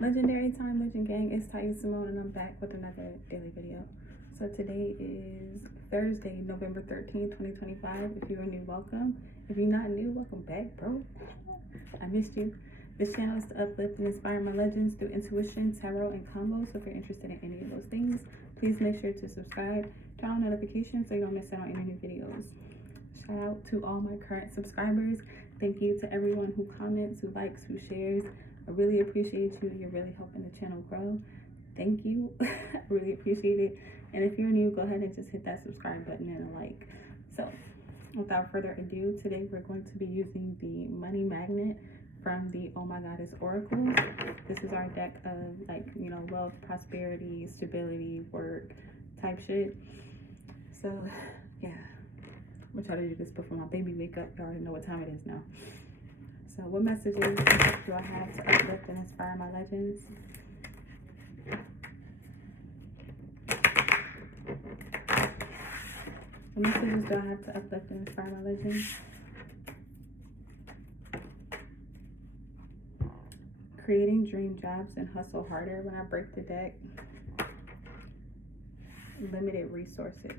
Legendary Time, Legend Gang, it's Simone, and I'm back with another daily video. So today is Thursday, November 13th, 2025. If you're new, welcome. If you're not new, welcome back, bro. I missed you. This channel is to uplift and inspire my legends through intuition, tarot, and combos. So if you're interested in any of those things, please make sure to subscribe, turn on notifications so you don't miss out on any new videos. Shout out to all my current subscribers. Thank you to everyone who comments, who likes, who shares. I really appreciate you. You're really helping the channel grow. Thank you. I really appreciate it. And if you're new, go ahead and just hit that subscribe button and a like. So without further ado, today we're going to be using the money magnet from the Oh My Goddess Oracles. This is our deck of wealth, prosperity, stability, work type shit. So yeah, I'm gonna try to do this before my baby wake up. You already know what time it is now. So what messages do I have to uplift and inspire my legends? What messages do I have to uplift and inspire my legends? Creating dream jobs and hustle harder. When I break the deck, limited resources.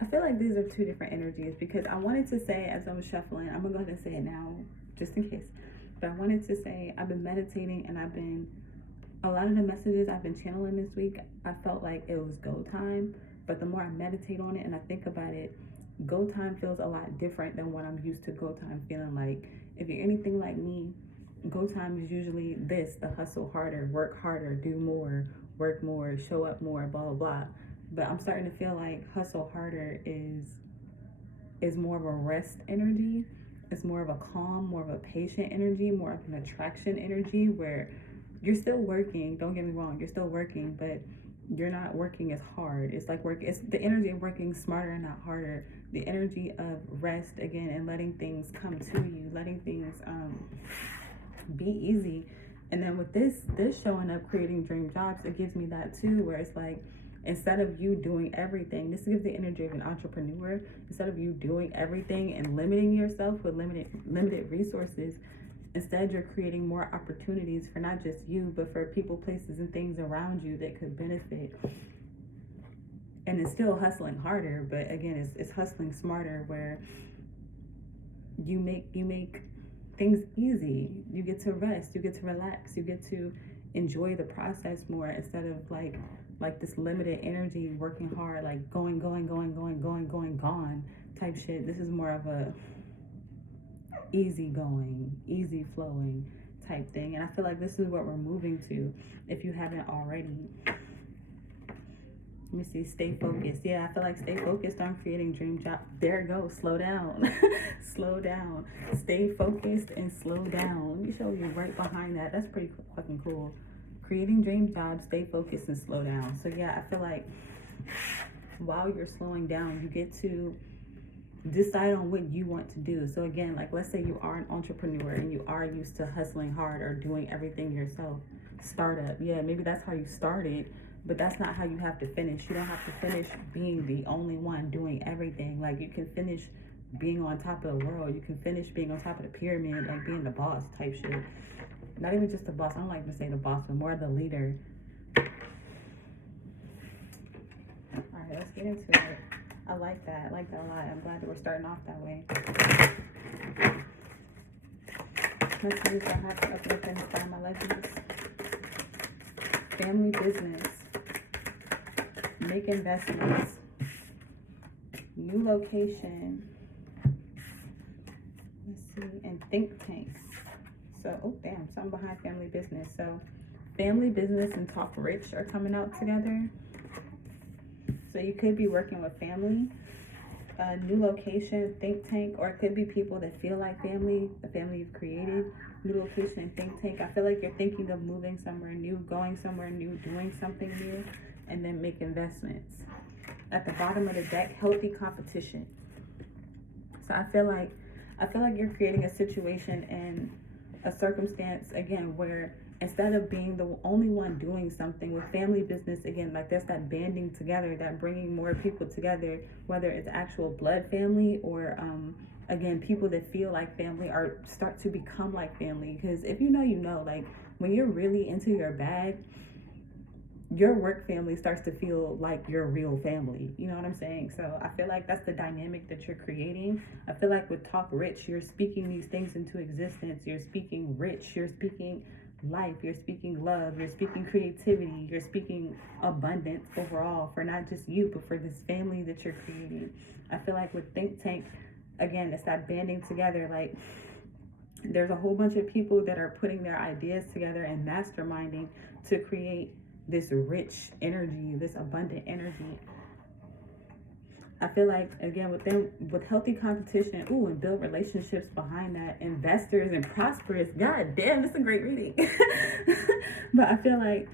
I feel like these are two different energies because I wanted to say, as I was shuffling, I'm gonna go ahead and say it now just in case, but I wanted to say I've been meditating and a lot of the messages I've been channeling this week, I felt like it was go time, but the more I meditate on it and I think about it, go time feels a lot different than what I'm used to go time feeling like. If you're anything like me, go time is usually the hustle harder, work harder, do more, work more, show up more, blah, blah, blah. But I'm starting to feel like hustle harder is more of a rest energy. It's more of a calm, more of a patient energy, more of an attraction energy where you're still working. Don't get me wrong, you're still working, but you're not working as hard. It's like it's the energy of working smarter and not harder. The energy of rest again and letting things come to you, letting things be easy. And then with this showing up, creating dream jobs, it gives me that too, where it's like, instead of you doing everything, this gives the energy of an entrepreneur. Instead of you doing everything and limiting yourself with limited resources, instead you're creating more opportunities for not just you, but for people, places, and things around you that could benefit. And it's still hustling harder, but again, it's hustling smarter, where you make things easy. You get to rest, you get to relax, you get to enjoy the process more, instead of like this limited energy, working hard, like going gone type shit. This is more of a easy going, easy flowing type thing. And I feel like this is what we're moving to, if you haven't already. Let me see, stay focused. Yeah, I feel like stay focused on creating dream job. There it goes, slow down. Slow down. Stay focused and slow down. Let me show you right behind that. That's pretty fucking cool. Creating dream jobs, stay focused and slow down. So yeah, I feel like while you're slowing down, you get to decide on what you want to do. So again, like let's say you are an entrepreneur and you are used to hustling hard or doing everything yourself. Startup, yeah, maybe that's how you started, but that's not how you have to finish. You don't have to finish being the only one doing everything. Like you can finish being on top of the world. You can finish being on top of the pyramid, like being the boss type shit. Not even just the boss. I don't like to say the boss, but more the leader. All right, let's get into it. I like that. I like that a lot. I'm glad that we're starting off that way. Messages I have to uplift and inspire my legends. Family business. Make investments. New location. Let's see. And think tank. So, oh damn, something behind family business. So, family business and talk rich are coming out together. So you could be working with family, new location, think tank, or it could be people that feel like family, the family you've created. New location and think tank. I feel like you're thinking of moving somewhere new, going somewhere new, doing something new, and then make investments. At the bottom of the deck, healthy competition. So I feel like you're creating a situation and a circumstance again where instead of being the only one doing something with family business, again, like there's that banding together, that bringing more people together, whether it's actual blood family or again, people that feel like family are start to become like family. Because if you know, you know, like when you're really into your bag, your work family starts to feel like your real family. You know what I'm saying? So I feel like that's the dynamic that you're creating. I feel like with Talk Rich, you're speaking these things into existence. You're speaking rich. You're speaking life. You're speaking love. You're speaking creativity. You're speaking abundance overall for not just you, but for this family that you're creating. I feel like with Think Tank, again, it's that banding together. Like, there's a whole bunch of people that are putting their ideas together and masterminding to create this rich energy, this abundant energy. I feel like, again, with them, with healthy competition, and build relationships behind that, investors and prosperous. God damn, this is a great reading. But I feel like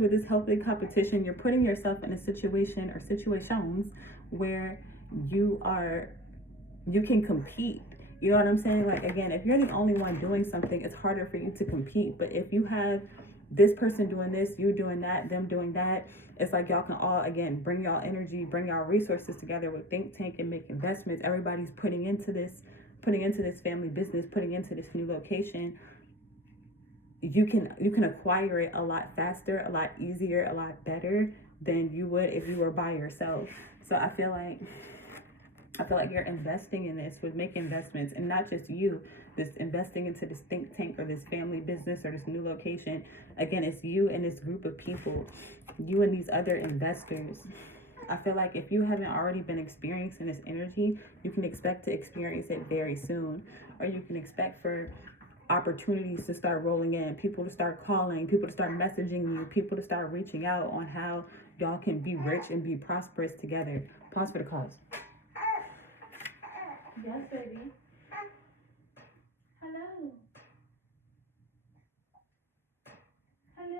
with this healthy competition, you're putting yourself in a situation or situations where you can compete. You know what I'm saying? Like, again, if you're the only one doing something, it's harder for you to compete. But if you have this person doing this, you doing that, them doing that, it's like y'all can all, again, bring y'all energy, bring y'all resources together with Think Tank and make investments. Everybody's putting into this family business, putting into this new location. You can acquire it a lot faster, a lot easier, a lot better than you would if you were by yourself. So I feel like you're investing in this with making investments, and not just you, this investing into this Think Tank or this family business or this new location. Again, it's you and this group of people, you and these other investors. I feel like if you haven't already been experiencing this energy, you can expect to experience it very soon, or you can expect for opportunities to start rolling in, people to start calling, people to start messaging you, people to start reaching out on how y'all can be rich and be prosperous together. Pause for the cause. Yes, baby. Hello. Hello.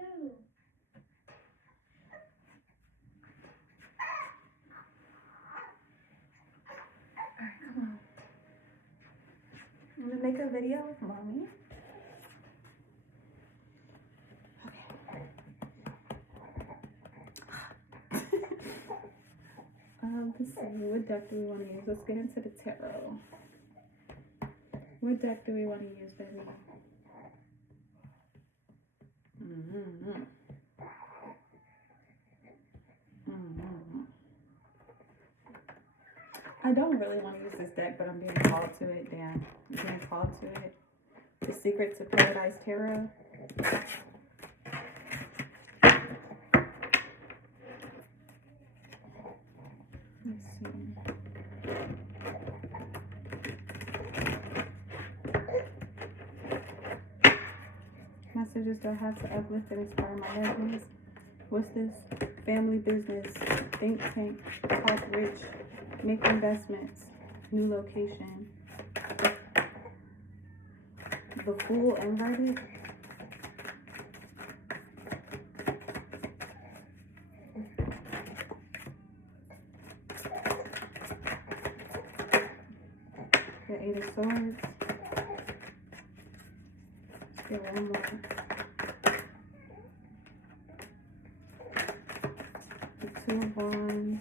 Alright, come on. I'm gonna make a video with mommy. Okay. Let's see, what deck do we want to use? Let's get into the tarot. What deck do we want to use, baby? I don't really want to use this deck, but I'm being called to it. Damn, I'm being called to it. The Secret to Paradise Tarot. Let's see. Messages do I have to uplift and inspire my loved ones? What's this? Family business, Think Tank, Talk Rich, make investments, new location. The Fool inverted. The Eight of Swords. Let's get one more. The Two of Wands.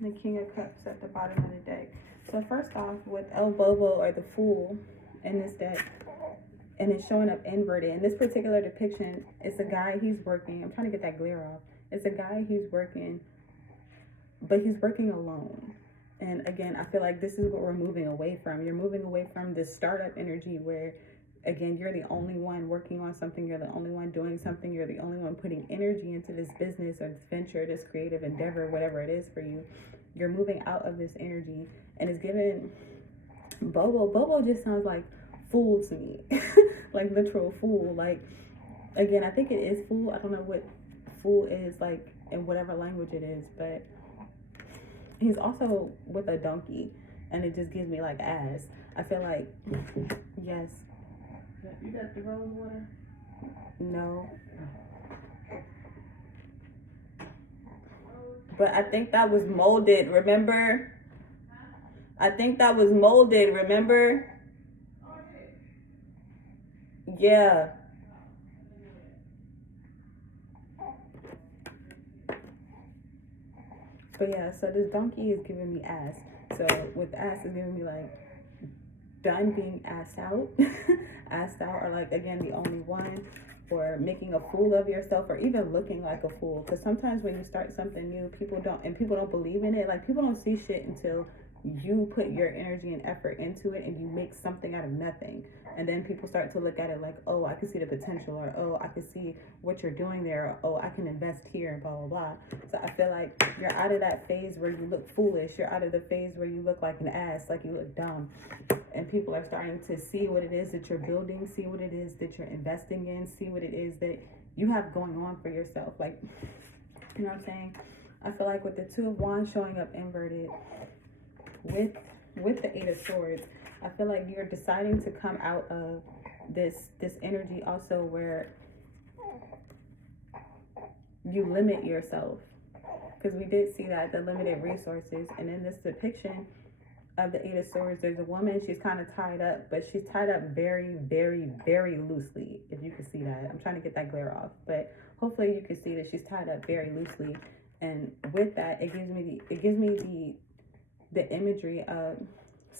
The King of Cups at the bottom of the deck. So first off, with El Bobo or the Fool in this deck, and it's showing up inverted. In this particular depiction, it's a guy, he's working. I'm trying to get that glare off. It's a guy, he's working, but he's working alone. And again, I feel like this is what we're moving away from. You're moving away from this startup energy where, again, you're the only one working on something. You're the only one doing something. You're the only one putting energy into this business or this venture, this creative endeavor, whatever it is for you. You're moving out of this energy, and it's given Bobo. Bobo just sounds like fool to me. Like literal fool. Like, again, I think it is fool. I don't know what fool is like in whatever language it is, but he's also with a donkey, and it just gives me like ass. I feel like, yes. You got the rose water? No. But I think that was molded, remember? I think that was molded, remember? Yeah. But yeah, so this donkey is giving me ass. So with ass, it's giving me like done being asked out, asked out, or like again the only one, or making a fool of yourself, or even looking like a fool. Because sometimes when you start something new, people don't believe in it. Like people don't see shit until you put your energy and effort into it and you make something out of nothing. And then people start to look at it like, oh, I can see the potential, or oh, I can see what you're doing there, or oh, I can invest here, and blah blah blah. So I feel like you're out of that phase where you look foolish. You're out of the phase where you look like an ass, like you look dumb. And people are starting to see what it is that you're building, see what it is that you're investing in, see what it is that you have going on for yourself. Like, you know what I'm saying? I feel like with the Two of Wands showing up inverted, with the Eight of Swords, I feel like you're deciding to come out of this energy also where you limit yourself. Because we did see that, the limited resources. And in this depiction of the Eight of Swords, there's a woman, she's kind of tied up, but she's tied up very, very, very loosely, if you can see that. I'm trying to get that glare off, but hopefully you can see that she's tied up very loosely. And with that, it gives me the imagery of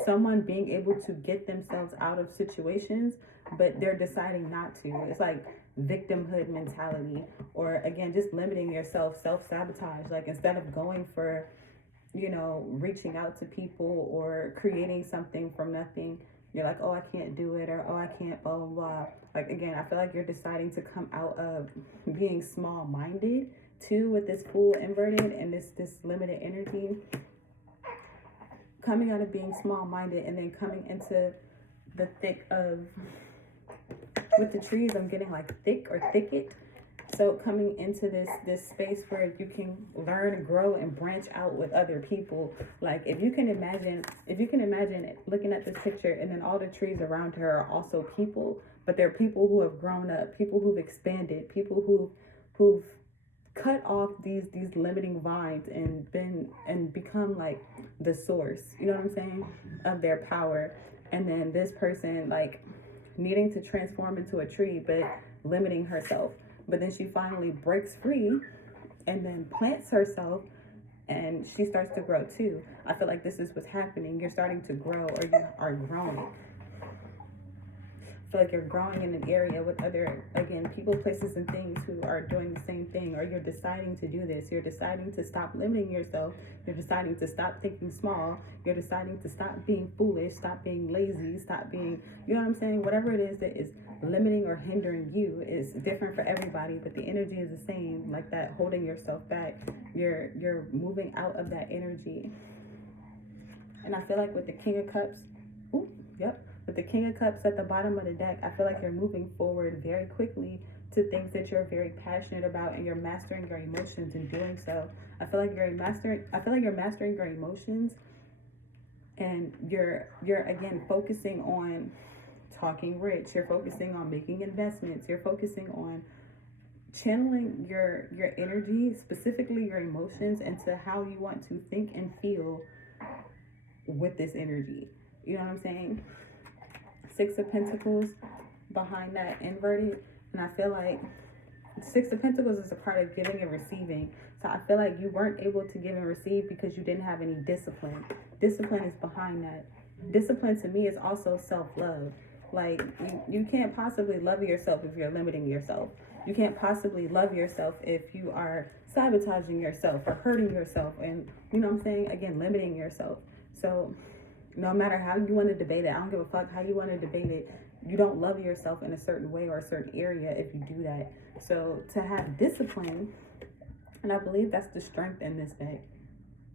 someone being able to get themselves out of situations, but they're deciding not to. It's like victimhood mentality, or again, just limiting yourself, self-sabotage. Like instead of going for, you know, reaching out to people or creating something from nothing, you're like, oh, I can't do it, or oh, I can't, blah blah blah. Like again, I feel like you're deciding to come out of being small-minded too, with this Fool inverted and this limited energy, coming out of being small-minded and then coming into the thick of, with the trees, I'm getting like thick or thicket. So coming into this space where you can learn, grow, and branch out with other people. Like if you can imagine it, looking at this picture, and then all the trees around her are also people, but they're people who have grown up, people who've expanded, people who've cut off these limiting vines and become like the source, you know what I'm saying, of their power. And then this person like needing to transform into a tree, but limiting herself. But then she finally breaks free and then plants herself, and she starts to grow too. I feel like this is what's happening. You're starting to grow, or you are growing. I feel like you're growing in an area with other, again, people, places, and things who are doing the same thing, or you're deciding to do this. You're deciding to stop limiting yourself. You're deciding to stop thinking small. You're deciding to stop being foolish, stop being lazy, stop being, you know what I'm saying? Whatever it is that is limiting or hindering you is different for everybody, but the energy is the same. Like that, holding yourself back, you're moving out of that energy. And I feel like with the King of Cups, with the King of Cups at the bottom of the deck, I feel like you're moving forward very quickly to things that you're very passionate about, and you're mastering your emotions in doing so. I feel like you're mastering your emotions, and you're again focusing on talking rich. You're focusing on making investments. You're focusing on channeling your energy, specifically your emotions, into how you want to think and feel with this energy. You know what I'm saying? Six of Pentacles behind that inverted, and I feel like Six of Pentacles is a part of giving and receiving. So I feel like you weren't able to give and receive because you didn't have any discipline. Discipline is behind that. Discipline to me is also self-love. Like you can't possibly love yourself if you're limiting yourself. You can't possibly love yourself if you are sabotaging yourself or hurting yourself, and you know what I'm saying, again, limiting yourself. So no matter how you want to debate it, I don't give a fuck how you want to debate it, you don't love yourself in a certain way or a certain area if you do that. So to have discipline, and I believe that's the strength in this deck,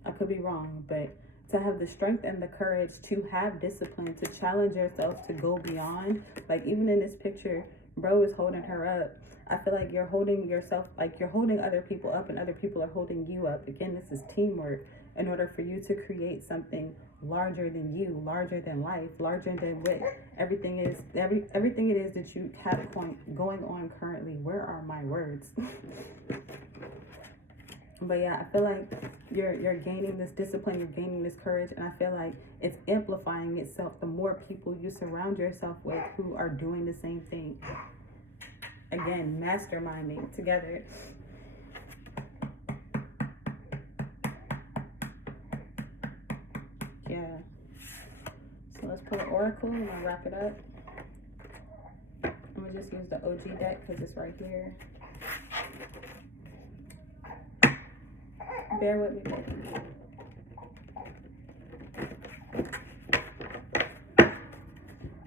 I could be wrong, but to have the strength and the courage to have discipline, to challenge yourself, to go beyond, like even in this picture, bro is holding her up. I feel like you're holding yourself, like you're holding other people up and other people are holding you up. Again, this is teamwork in order for you to create something larger than you, larger than life, larger than what everything is, everything it is that you have going on currently. Where are my words? But yeah, I feel like you're gaining this discipline, you're gaining this courage, and I feel like it's amplifying itself the more people you surround yourself with who are doing the same thing. Again, masterminding together. Yeah. For the oracle, I'm gonna wrap it up. I'm gonna just use the OG deck because it's right here. Bear with me, baby.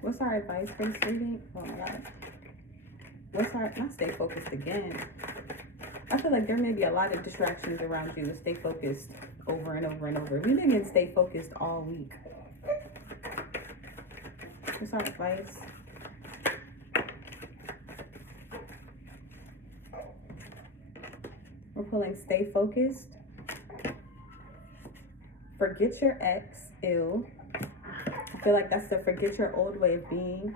What's our advice for this reading? Oh my god. Not stay focused again. I feel like there may be a lot of distractions around you to stay focused over and over and over. We've been getting stay focused all week. What's our advice? We're pulling stay focused. Forget your ex, ew. I feel like that's the forget your old way of being.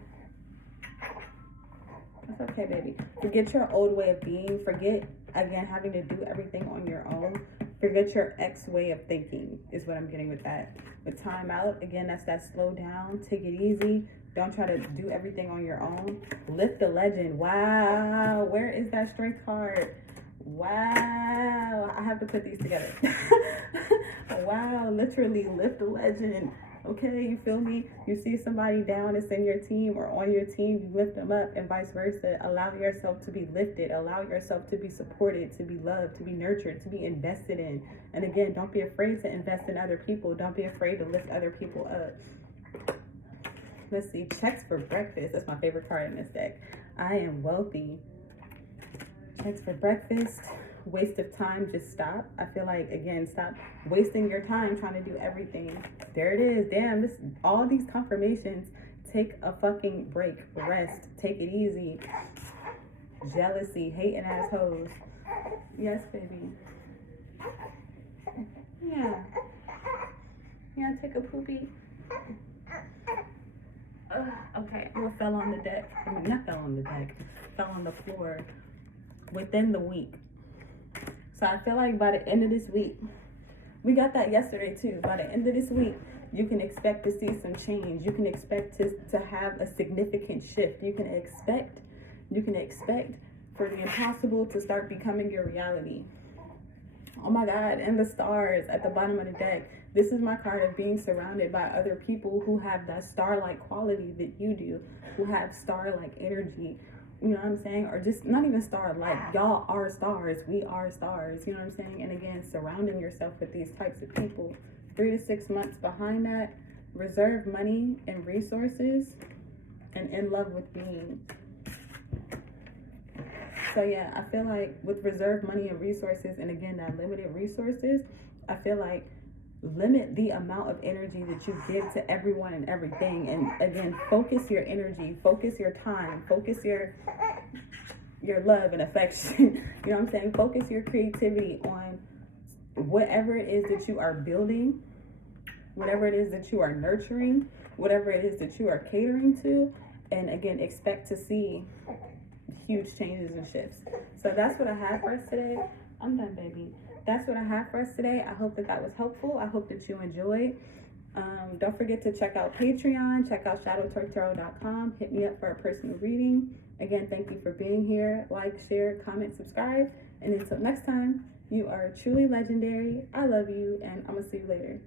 That's okay, baby. Forget your old way of being. Forget, again, having to do everything on your own. Forget your ex way of thinking is what I'm getting with that. With time out, again, that's that slow down. Take it easy. Don't try to do everything on your own. Lift the legend. Wow. Where is that strength card? Wow. I have to put these together. Wow. Literally lift the legend. Okay, you feel me? You see somebody down that's in your team or on your team, you lift them up, and vice versa. Allow yourself to be lifted. Allow yourself to be supported, to be loved, to be nurtured, to be invested in. And again, don't be afraid to invest in other people. Don't be afraid to lift other people up. Let's see, checks for breakfast. That's my favorite card in this deck. I am wealthy. Checks for breakfast. Waste of time, just stop. I feel like, again, stop wasting your time trying to do everything. There it is. Damn, all these confirmations. Take a fucking break. Rest. Take it easy. Jealousy. Hating assholes. Yes, baby. Yeah. Yeah, take a poopy. Okay, I fell on the deck. I mean, not fell on the deck. Fell on the floor within the week. So I feel like by the end of this week, we got that yesterday too. By the end of this week, you can expect to see some change. You can expect to have a significant shift. You can expect for the impossible to start becoming your reality. Oh my God, and the stars at the bottom of the deck. This is my card of being surrounded by other people who have that star-like quality that you do, who have star-like energy. You know what I'm saying? Or just not even star-like. Y'all are stars. We are stars. You know what I'm saying? And again, surrounding yourself with these types of people. 3 to 6 months behind that. Reserve money and resources. And in love with being. So yeah, I feel like with reserved money and resources, and again, that limited resources, I feel like limit the amount of energy that you give to everyone and everything. And again, focus your energy, focus your time, focus your love and affection. You know what I'm saying? Focus your creativity on whatever it is that you are building, whatever it is that you are nurturing, whatever it is that you are catering to. And again, expect to see huge changes and shifts. So that's what I have for us today. I'm done, baby. That's what I have for us today. I hope that was helpful. I hope that you enjoyed. Don't forget to check out Patreon. Check out shadowtortarot.com. Hit me up for a personal reading. Again, thank you for being here. Like, share, comment, subscribe. And until next time, you are truly legendary. I love you, and I'm going to see you later.